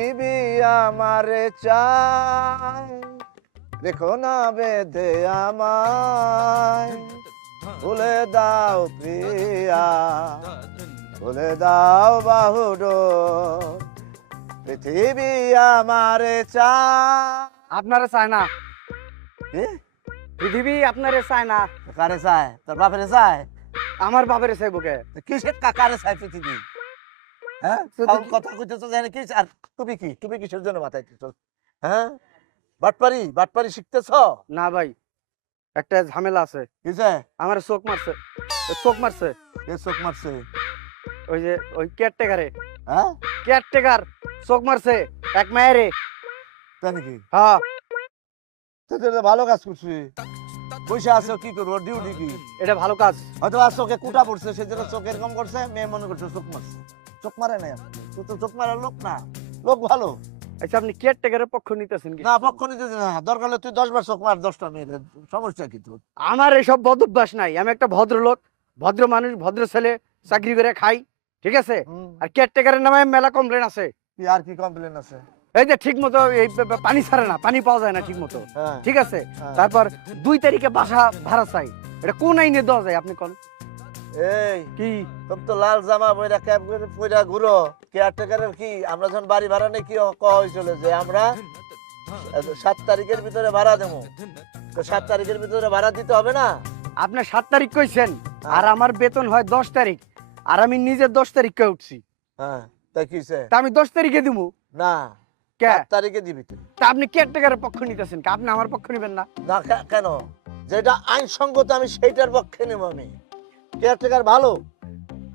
বিবি আমারে চাই, দেখো না বেঁধে আমায়, ভুলে দাও প্রিয়া, ভুলে দাও বাহুডো, পৃথিবী আমারে চাই। আপনারে চায় না, কি? পৃথিবী আপনারে চায় না। কারে চায়? তোর বাপেরে চায়? আমার বাপের চাই বুকে। কিসের কারে চায় পৃথিবী? হ্যাঁ, কথা কইতেছ জানি কি? আর তুমি কি, তুমি কিসের জন্য মাথায় দিচ্ছ? হ্যাঁ, বাটপারি বাটপারি শিখতেছ? না ভাই, একটা ঝামেলা আছে। কিসে? আমার চোখ মারছে, চোখ মারছে। কে চোখ মারছে? ওই যে ওই কেয়ারটেকারে, হ্যাঁ, কেয়ারটেকার চোখ মারছে এক মায়েরে। তাই নাকি? হ্যাঁ, তুই তো ভালো কাজ করছিস। পয়সা আছে, কি করবো? ডিউটি কি? এটা ভালো কাজ। হয়তো আর চোখে কুটা পড়ছে, সেজন্য চোখ এরকম করছে, মেয়ে মনে করছে চোখ মারছে। চোখ মারে না, তুই তো চোখ মারার লোক না, লোক ভালো আচ্ছা, আপনি কেয়ারটেকারের পক্ষ নিতেছেন কি? না। পক্ষ নিতে না, দরকার হলে তুই 10 বার চোখ মার, 10টা মেয়ের, সমস্যা কি তোর? আমার এসব বদ অভ্যাস নাই। আমি একটা ভদ্রলোক, ভদ্র মানুষ, ভদ্র ছেলে, চাকরি করে খাই, ঠিক আছে? আর কেয়ারটেকারের নামে মেলা কমপ্লেন আছে। কি আর কি কমপ্লেন আছে? এই যে ঠিক মতো এই পানি ছাড়ে না, পানি পাওয়া যায় না ঠিক মতো, হ্যাঁ, ঠিক আছে? হ্যাঁ। তারপর 2 তারিখে বাসা ভাড়া চাই। এটা কোন আইনে দেওয়া যায় আপনি কোন? এই কি তুমি তো লাল জামা পয়রা ক্যাপ পয়রা ঘুরো, কেয়ারটেকারের কি? আমরা যখন বাড়ি ভাড়া নেই কি কওয়া হয়েছিল যে আমরা 7 তারিখের ভিতরে ভাড়া দেবো, তো 7 তারিখের ভিতরে ভাড়া দিতে হবে না? আপনার 7 তারিখ কইছেন, আর আমার বেতন হয় 10 তারিখ, আর আমি নিজে 10 তারিখে উঠছি। হ্যাঁ, তাই কিছে? তা আমি 10 তারিখে দিমু না, কে? 7 তারিখে দিবি তুই। তা আপনি কেয়ারটেকারের পক্ষ নিতেছেন কি? আপনি আমার পক্ষ নিবেন না? না, কেন? যেটা আইনসঙ্গত আমি সেইটার পক্ষে নেব। আমি কেয়ারটেকার ভালো।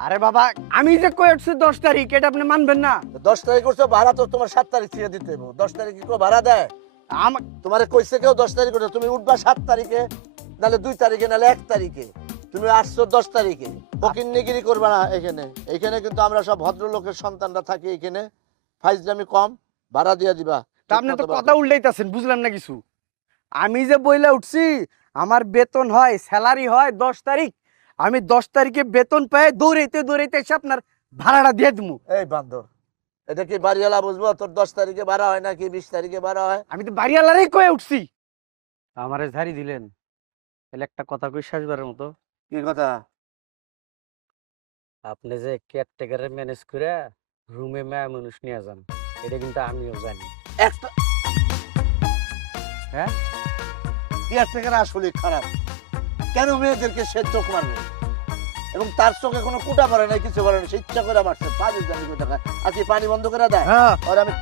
আরে বাবা, আমি যে কই উঠছি 10 তারিখ, এটা আপনি মানবেন না? 10 তারিখ করছো, ভাড়া তো তোমার 7 তারিখ থেকে দিতে হবে। 10 তারিখে কেউ ভাড়া দেয়? আমার তোমারে কইছে কেউ 10 তারিখ করছো? তুমি উঠবা 7 তারিখে, নালে 2 তারিখে, নালে 1 তারিখে। তুমি আসছো 10 তারিখে। ফকিন্নিগিরি করবা না এখানে। এখানে কিন্তু আমরা সব ভদ্রলোকের সন্তানরা থাকি এখানে। ফাইজলামি কম, ভাড়া দিয়া দিবা। তা আপনি তো কথা উল্টাইতাছেন, বুঝলাম না কিছু। আমি যে বইলা উঠছি আমার বেতন হয়, স্যালারি হয় 10 তারিখ, আমি 10 তারিখে বেতন পাই, দৌড়াইতে দৌড়াইতে এসে আপনার ভাড়াটা দিয়ে দিমু। এই বান্দর, এটা কি বাড়িওয়ালা বুঝবো? তোর 10 তারিখে ভাড়া হয় নাকি 20 তারিখে ভাড়া হয়? আমি তো বাড়িওয়ালারই কয়ে উঠছি। আমারে ঝাড়ি দিলেন, তাহলে একটা কথা কই শেষবারের মতো। কি কথা? আপনি যে কেয়ারটেকারের ম্যানেজ করে রুমে মায়া মানুষ নিয়ে যান, এটা কিন্তু আমিও জানি। একটা হ্যাঁ, কেয়ারটেকার আসলে খারাপ। কেন মেয়েদেরকে সে চোখ মারবে? এবং তার চোখে কোনো কুটা পড়ে নাই, কিছু পড়ে নাই, সে ইচ্ছা করে মারছে। পানি জানি কোথাকার। আর কি পানি বন্ধ করে দেয়? হ্যাঁ। আর আমি